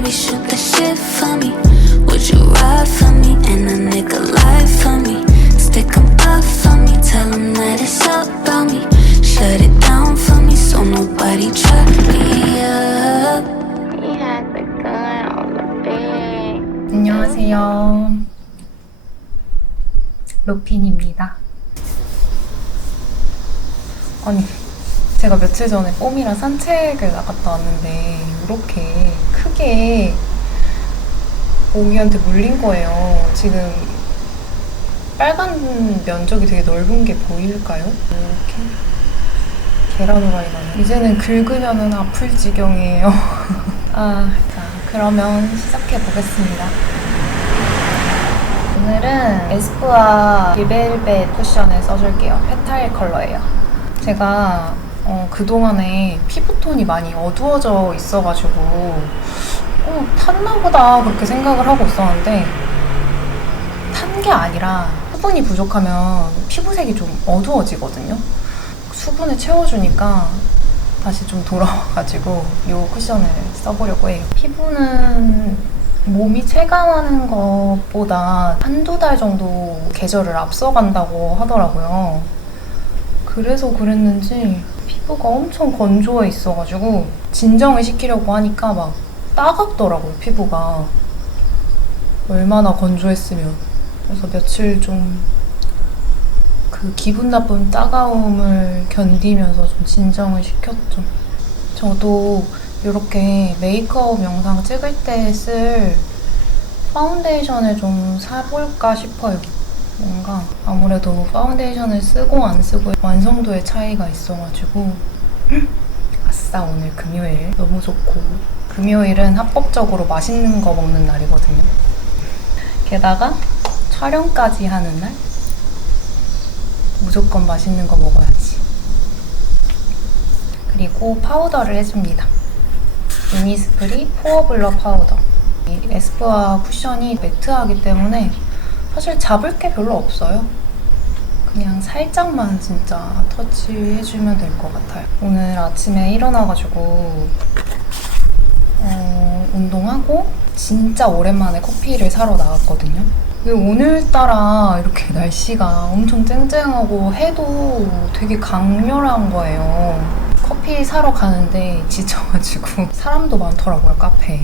Baby, shoot that shit for me. Would you ride for me? And a nigga lie for me. Stick 'em up for me. Tell 'em that it's about me. Shut it down for me so nobody trap me up. He had the gun on the bed. 안녕하세요. 로핀입니다. 아니, 제가 며칠 전에 뽀미랑 산책을 나갔다 왔는데, 이렇게 크게 모기한테 물린 거예요. 지금 빨간 면적이 되게 넓은 게 보일까요? 이렇게. 계란 후라이 나네. 이제는 긁으면은 아플 지경이에요. 아, 자, 그러면 시작해 보겠습니다. 오늘은 에스쁘아 리벨벳 쿠션을 써줄게요. 페탈 컬러예요. 제가 어, 그동안에 피부톤이 많이 어두워져 있어가지고 어, 탔나 보다 그렇게 생각을 하고 있었는데 탄 게 아니라 수분이 부족하면 피부색이 좀 어두워지거든요. 수분을 채워주니까 다시 좀 돌아와가지고 이 쿠션을 써보려고 해요. 피부는 몸이 체감하는 것보다 한두 달 정도 계절을 앞서간다고 하더라고요. 그래서 그랬는지 피부가 엄청 건조해 있어가지고 진정을 시키려고 하니까 막 따갑더라고요, 피부가. 얼마나 건조했으면. 그래서 며칠 좀 그 기분 나쁜 따가움을 견디면서 좀 진정을 시켰죠. 저도 이렇게 메이크업 영상 찍을 때 쓸 파운데이션을 좀 사볼까 싶어요. 뭔가 아무래도 파운데이션을 쓰고 안 쓰고 완성도의 차이가 있어가지고 아싸 오늘 금요일 너무 좋고 금요일은 합법적으로 맛있는 거 먹는 날이거든요. 게다가 촬영까지 하는 날 무조건 맛있는 거 먹어야지. 그리고 파우더를 해줍니다. 이니스프리 포어 블러 파우더. 이 에스쁘아 쿠션이 매트하기 때문에 사실 잡을 게 별로 없어요. 그냥 살짝만 진짜 터치해주면 될 것 같아요. 오늘 아침에 일어나가지고 어, 운동하고 진짜 오랜만에 커피를 사러 나갔거든요. 근데 오늘따라 이렇게 날씨가 엄청 쨍쨍하고 해도 되게 강렬한 거예요. 커피 사러 가는데 지쳐가지고 사람도 많더라고요, 카페에.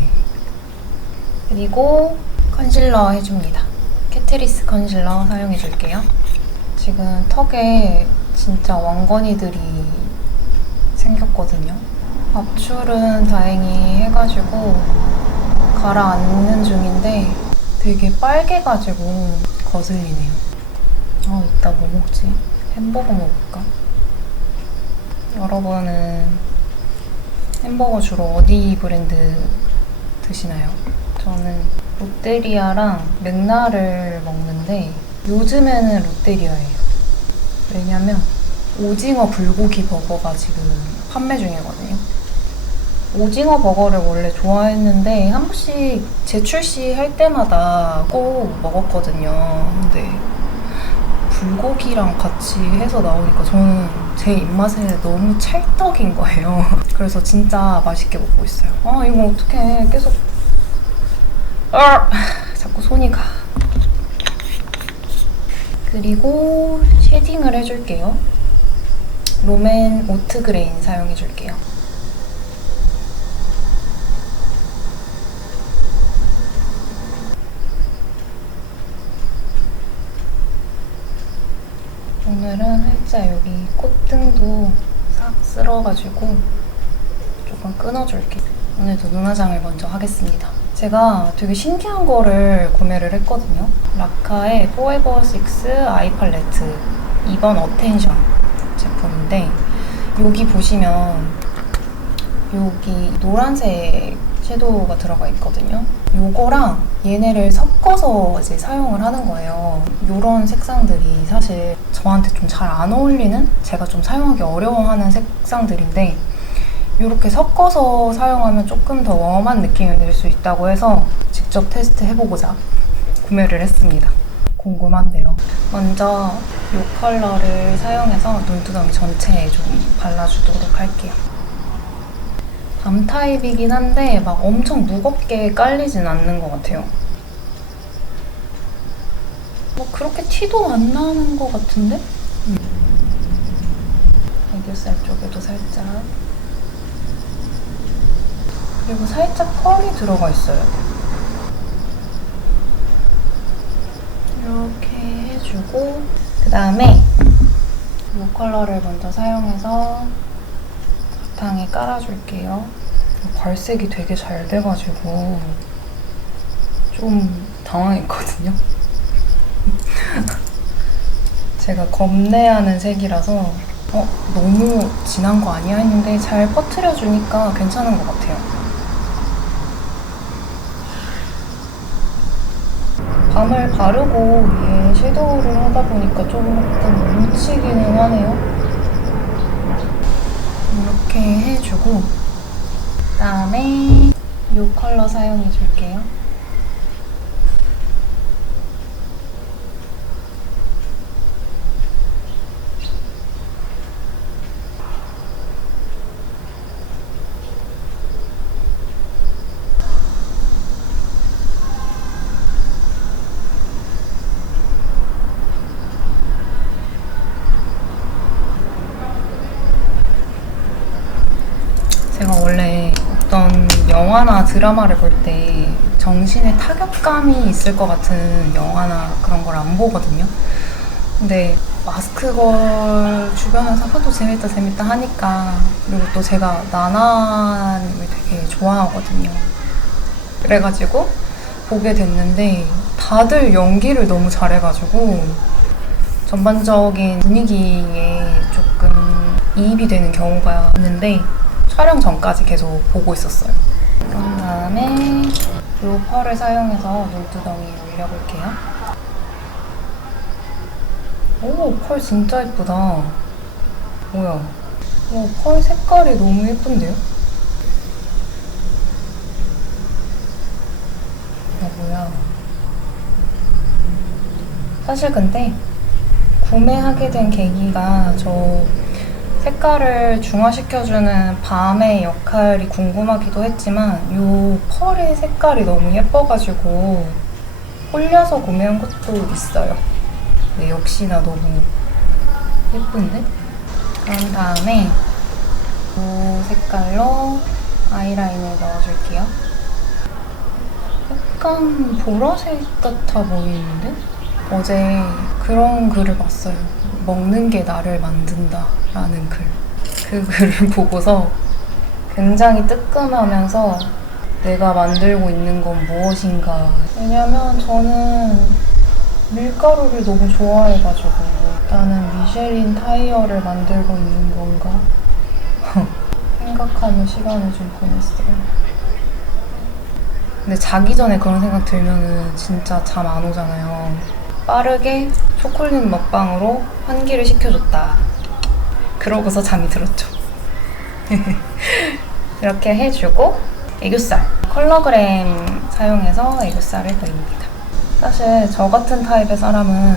그리고 컨실러 해줍니다. 캐트리스 컨실러 사용해줄게요. 지금 턱에 진짜 왕건이들이 생겼거든요. 압출은 다행히 해가지고 가라앉는 중인데 되게 빨개가지고 거슬리네요. 어, 이따 뭐 먹지? 햄버거 먹을까? 여러분은 햄버거 주로 어디 브랜드 드시나요? 저는 롯데리아랑 맥나를 먹는데 요즘에는 롯데리아예요. 왜냐면 오징어 불고기 버거가 지금 판매 중이거든요. 오징어 버거를 원래 좋아했는데 한 번씩 재출시할 때마다 꼭 먹었거든요. 근데 불고기랑 같이 해서 나오니까 저는 제 입맛에 너무 찰떡인 거예요. 그래서 진짜 맛있게 먹고 있어요. 아 이거 어떡해 계속 아, 자꾸 손이 가. 그리고 쉐딩을 해줄게요. 롬앤 오트 그레인 사용해줄게요. 오늘은 살짝 여기 콧등도 싹 쓸어가지고 조금 끊어줄게. 오늘도 눈화장을 먼저 하겠습니다. 제가 되게 신기한 거를 구매를 했거든요. 라카의 Forever 6 아이 팔레트 2번 어텐션 제품인데 여기 보시면 여기 노란색 섀도우가 들어가 있거든요. 요거랑 얘네를 섞어서 이제 사용을 하는 거예요. 요런 색상들이 사실 저한테 좀 잘 안 어울리는 제가 좀 사용하기 어려워하는 색상들인데 이렇게 섞어서 사용하면 조금 더 웜한 느낌을 낼 수 있다고 해서 직접 테스트 해보고자 구매를 했습니다. 궁금한데요. 먼저 이 컬러를 사용해서 눈두덩이 전체에 좀 발라주도록 할게요. 밤 타입이긴 한데 막 엄청 무겁게 깔리진 않는 것 같아요. 뭐 그렇게 티도 안 나는 것 같은데? 음. 애교살 쪽에도 살짝 그리고 살짝 펄이 들어가 있어요. 이렇게 해주고 그 다음에 이 컬러를 먼저 사용해서 바탕에 깔아줄게요. 발색이 되게 잘 돼가지고 좀 당황했거든요. 제가 겁내하는 색이라서 어, 너무 진한 거 아니야 했는데 잘 퍼트려주니까 괜찮은 것 같아요. 밤을 바르고 위에 섀도우를 하다 보니까 조금 묻히기는 하네요. 이렇게 해주고 그다음에 이 컬러 사용해 줄게요. 제가 원래 어떤 영화나 드라마를 볼 때 정신에 타격감이 있을 것 같은 영화나 그런 걸 안 보거든요. 근데 마스크 걸 주변에서 하도 재밌다 재밌다 하니까 그리고 또 제가 나나님을 되게 좋아하거든요. 그래가지고 보게 됐는데 다들 연기를 너무 잘해가지고 전반적인 분위기에 조금 이입이 되는 경우가 있는데 촬영 전까지 계속 보고 있었어요. 다음에 이 펄을 사용해서 눈두덩이 올려볼게요. 오, 펄 진짜 예쁘다. 뭐야. 오, 펄 색깔이 너무 예쁜데요? 아, 뭐야. 사실 근데 구매하게 된 계기가 저 색깔을 중화시켜주는 밤의 역할이 궁금하기도 했지만 이 펄의 색깔이 너무 예뻐가지고 홀려서 구매한 것도 있어요. 근데 역시나 너무 예쁜데? 그런 다음에 이 색깔로 아이라인을 넣어줄게요. 약간 보라색 같아 보이는데? 어제 그런 글을 봤어요. 먹는 게 나를 만든다 라는 글. 그 글을 보고서 굉장히 뜨끔하면서 내가 만들고 있는 건 무엇인가. 왜냐면 저는 밀가루를 너무 좋아해가지고 나는 미쉐린 타이어를 만들고 있는 건가? 생각하는 시간을 좀 보냈어요. 근데 자기 전에 그런 생각 들면은 진짜 잠 안 오잖아요. 빠르게 초콜릿 먹방으로 환기를 시켜줬다. 그러고서 잠이 들었죠. 이렇게 해주고 애교살 컬러그램 사용해서 애교살을 그립니다. 사실 저 같은 타입의 사람은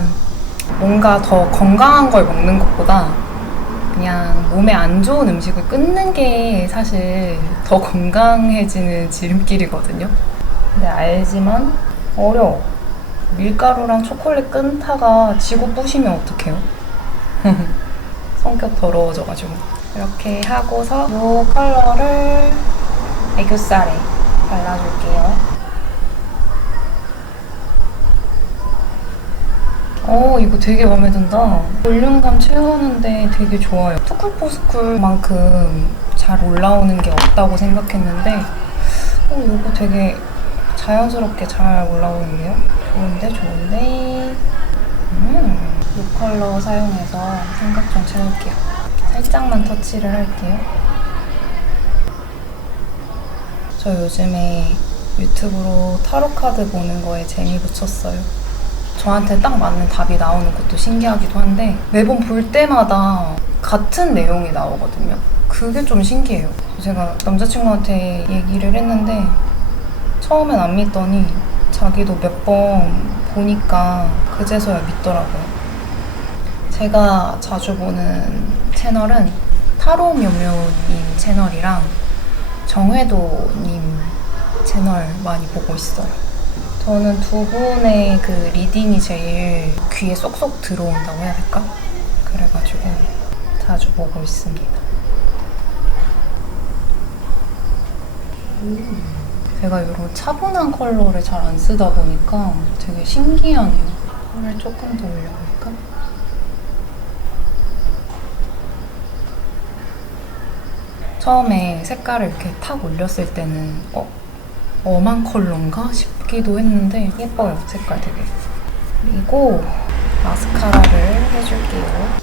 뭔가 더 건강한 걸 먹는 것보다 그냥 몸에 안 좋은 음식을 끊는 게 사실 더 건강해지는 지름길이거든요. 근데 알지만 어려워. 밀가루랑 초콜릿 끊다가 지고 부시면 어떡해요? 성격 더러워져가지고 이렇게 하고서 이 컬러를 애교살에 발라줄게요. 어 이거 되게 마음에 든다. 볼륨감 채우는데 되게 좋아요. 투쿨포스쿨만큼 잘 올라오는 게 없다고 생각했는데 어 이거 되게 자연스럽게 잘 올라오는데요? 좋은데 좋은데 음, 이 컬러 사용해서 삼각존 채울게요. 살짝만 터치를 할게요. 저 요즘에 유튜브로 타로 카드 보는 거에 재미 붙였어요. 저한테 딱 맞는 답이 나오는 것도 신기하기도 한데 매번 볼 때마다 같은 내용이 나오거든요. 그게 좀 신기해요. 제가 남자친구한테 얘기를 했는데 처음엔 안 믿더니 자기도 몇 번 보니까 그제서야 믿더라고요. 제가 자주 보는 채널은 타로 묘묘님 채널이랑 정회도님 채널 많이 보고 있어요. 저는 두 분의 그 리딩이 제일 귀에 쏙쏙 들어온다고 해야 될까? 그래가지고 자주 보고 있습니다. 제가 이런 차분한 컬러를 잘 안 쓰다 보니까 되게 신기하네요. 컬을 조금 더 올려볼까? 처음에 색깔을 이렇게 탁 올렸을 때는 어? 엄한 컬러인가 싶기도 했는데 예뻐요 색깔 되게 그리고 마스카라를 해줄게요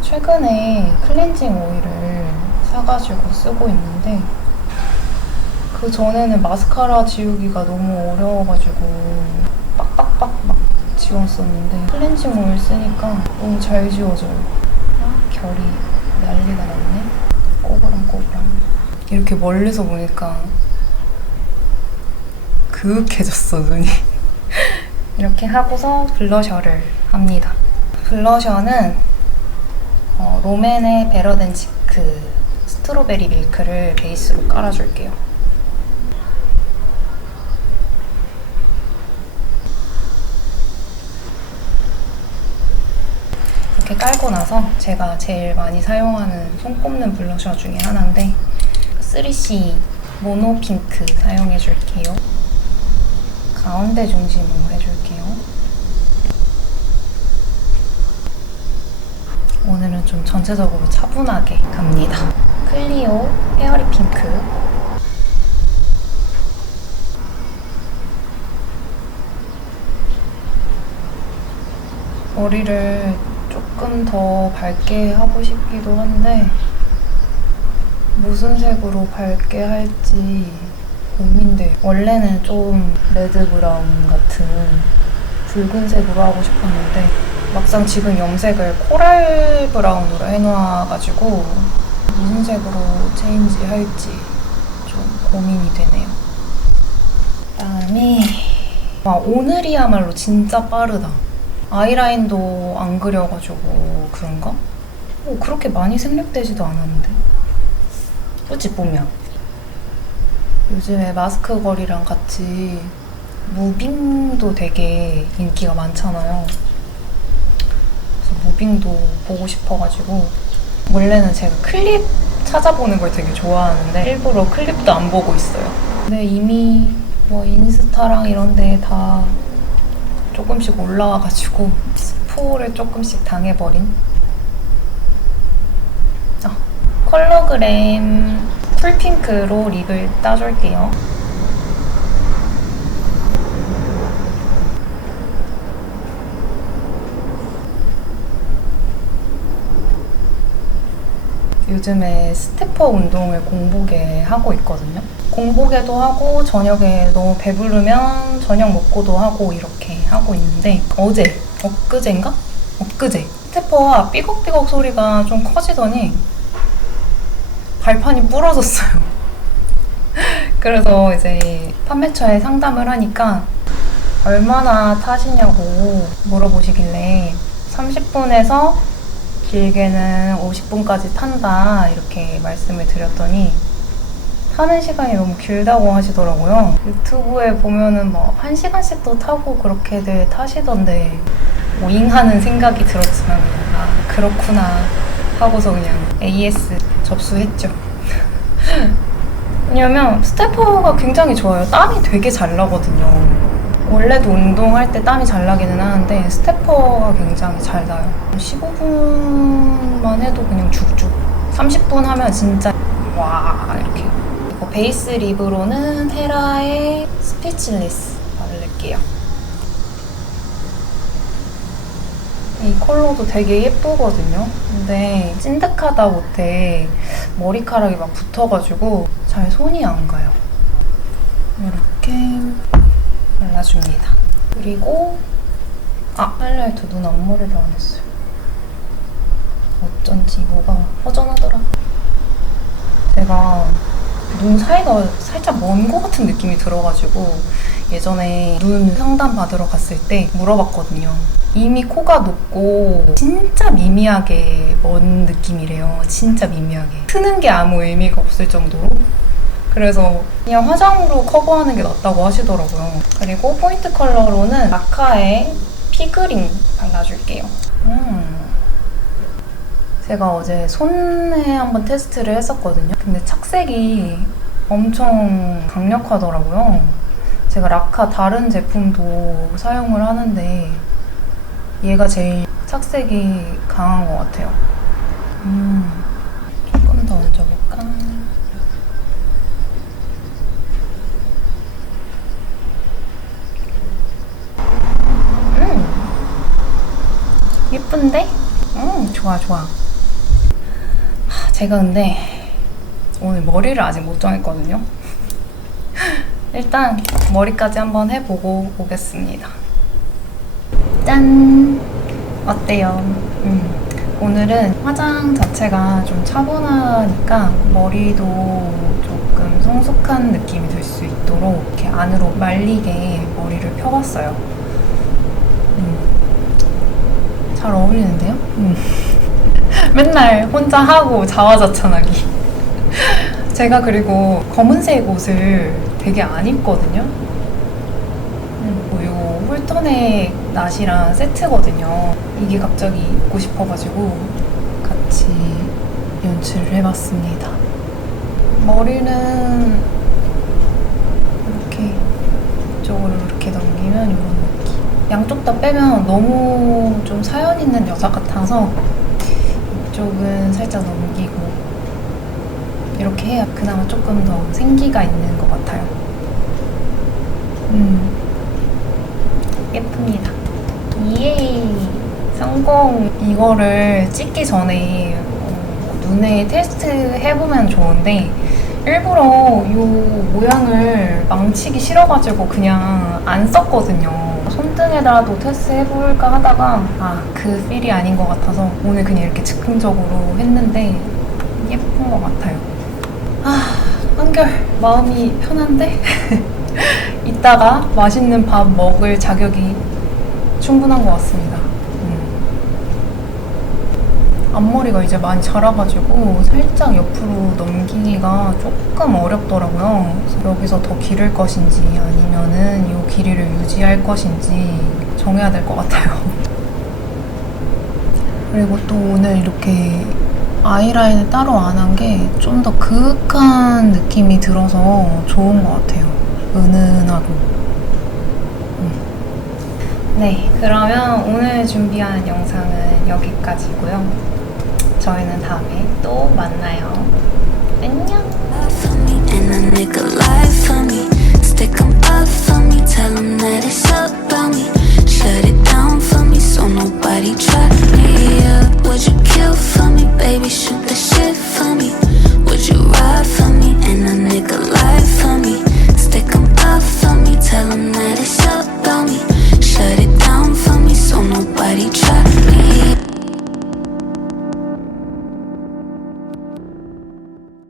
최근에 클렌징 오일을 사가지고 쓰고 있는데 그 전에는 마스카라 지우기가 너무 어려워가지고 빡빡빡 막 지웠었는데 클렌징 오일 쓰니까 너무 잘 지워져요. 아, 결이 난리가 났네. 꼬부랑꼬부랑. 이렇게 멀리서 보니까 그윽해졌어 눈이. 이렇게 하고서 블러셔를 합니다. 블러셔는 어, 롬앤의 베러덴 치크 스트로베리 밀크를 베이스로 깔아줄게요 이렇게 깔고 나서 제가 제일 많이 사용하는 손 꼽는 블러셔 중에 하나인데 3C 모노 핑크 사용해 줄게요. 가운데 중심으로 해줄게요. 오늘은 좀 전체적으로 차분하게 갑니다. 클리오 페어리 핑크 머리를 조금 더 밝게 하고 싶기도 한데 무슨 색으로 밝게 할지 고민돼. 원래는 좀 레드 브라운 같은 붉은색으로 하고 싶었는데 막상 지금 염색을 코랄 브라운으로 해놔가지고 무슨 색으로 체인지 할지 좀 고민이 되네요. 그다음에 와 오늘이야말로 진짜 빠르다. 아이라인도 안 그려가지고 그런가? 뭐 그렇게 많이 생략되지도 않았는데. 그치 보면 요즘에 마스크 걸이랑 같이 무빙도 되게 인기가 많잖아요. 그래서 무빙도 보고 싶어가지고 원래는 제가 클립 찾아보는 걸 되게 좋아하는데 일부러 클립도 안 보고 있어요. 근데 이미 뭐 인스타랑 이런 데에 다 조금씩 올라와가지고 스포를 조금씩 당해버린 아, 컬러그램 쿨핑크로 립을 따줄게요. 요즘에 스태퍼 운동을 공복에 하고 있거든요. 공복에도 하고 저녁에 너무 배부르면 저녁 먹고도 하고 이렇게 하고 있는데 어제 엊그제인가? 엊그제 스태퍼와 삐걱삐걱 소리가 좀 커지더니 발판이 부러졌어요. 그래서 이제 판매처에 상담을 하니까 얼마나 타시냐고 물어보시길래 30분에서 길게는 50분까지 탄다 이렇게 말씀을 드렸더니 타는 시간이 너무 길다고 하시더라고요. 유튜브에 보면은 뭐 1시간씩도 타고 그렇게들 타시던데 오잉하는 생각이 들었지만 아 그렇구나 하고서 그냥 AS 접수했죠. 왜냐면 스태퍼가 굉장히 좋아요. 땀이 되게 잘 나거든요. 원래도 운동할 때 땀이 잘 나기는 하는데 스태퍼가 굉장히 잘 나요. 15분만 해도 그냥 죽죽. 30분 하면 진짜 와 이렇게. 그리고 베이스 립으로는 헤라의 스피치리스 바를게요. 이 컬러도 되게 예쁘거든요. 근데 찐득하다 못해 머리카락이 막 붙어가지고 잘 손이 안 가요. 이렇게 발라줍니다. 그리고 아 하이라이터 눈 앞머리를 안 했어요. 어쩐지 뭐가 허전하더라. 제가 눈 사이가 살짝 먼 것 같은 느낌이 들어가지고 예전에 눈 상담 받으러 갔을 때 물어봤거든요. 이미 코가 높고 진짜 미미하게 먼 느낌이래요. 진짜 미미하게. 트는 게 아무 의미가 없을 정도로. 그래서 그냥 화장으로 커버하는 게 낫다고 하시더라고요. 그리고 포인트 컬러로는 라카의 피그린 발라줄게요. 음. 제가 어제 손에 한번 테스트를 했었거든요. 근데 착색이 엄청 강력하더라고요. 제가 라카 다른 제품도 사용을 하는데 얘가 제일 착색이 강한 것 같아요. 음, 조금 더 얹어볼까? 음, 예쁜데? 음, 좋아, 좋아. 하, 제가 근데 오늘 머리를 아직 못 정했거든요. 일단 머리까지 한번 해보고 오겠습니다. 짠! 어때요? 음, 오늘은 화장 자체가 좀 차분하니까 머리도 조금 성숙한 느낌이 들 수 있도록 이렇게 안으로 말리게 머리를 펴봤어요. 음, 잘 어울리는데요? 음. 맨날 혼자 하고 자화자찬하기. 제가 그리고 검은색 옷을 되게 안 입거든요. 음, 뭐 이거 홀턴의 낫이랑 세트거든요. 이게 갑자기 입고 싶어가지고 같이 연출을 해봤습니다. 머리는 이렇게 이쪽으로 이렇게 넘기면 이런 느낌. 양쪽 다 빼면 너무 좀 사연 있는 여자 같아서 이쪽은 살짝 넘기고 이렇게 해야 그나마 조금 더 생기가 있는 것 같아요. 음, 예쁩니다. 예, 성공. 이거를 찍기 전에 어, 눈에 테스트 해보면 좋은데 일부러 이 모양을 망치기 싫어가지고 그냥 안 썼거든요. 손등에다도 테스트 해볼까 하다가 아, 그 필이 아닌 것 같아서 오늘 그냥 이렇게 즉흥적으로 했는데 예쁜 것 같아요. 아, 한결 마음이 편한데? 이따가 맛있는 밥 먹을 자격이 충분한 것 같습니다. 음. 앞머리가 이제 많이 자라가지고 살짝 옆으로 넘기기가 조금 어렵더라고요. 여기서 더 기를 것인지 아니면은 이 길이를 유지할 것인지 정해야 될 것 같아요. 그리고 또 오늘 이렇게 아이라인을 따로 안 한 게 좀 더 그윽한 느낌이 들어서 좋은 것 같아요. 은은하고. 네, 그러면 오늘 준비한 영상은 여기까지고요. 저희는 다음에 또 만나요. 안녕. shut it down for me so nobody try me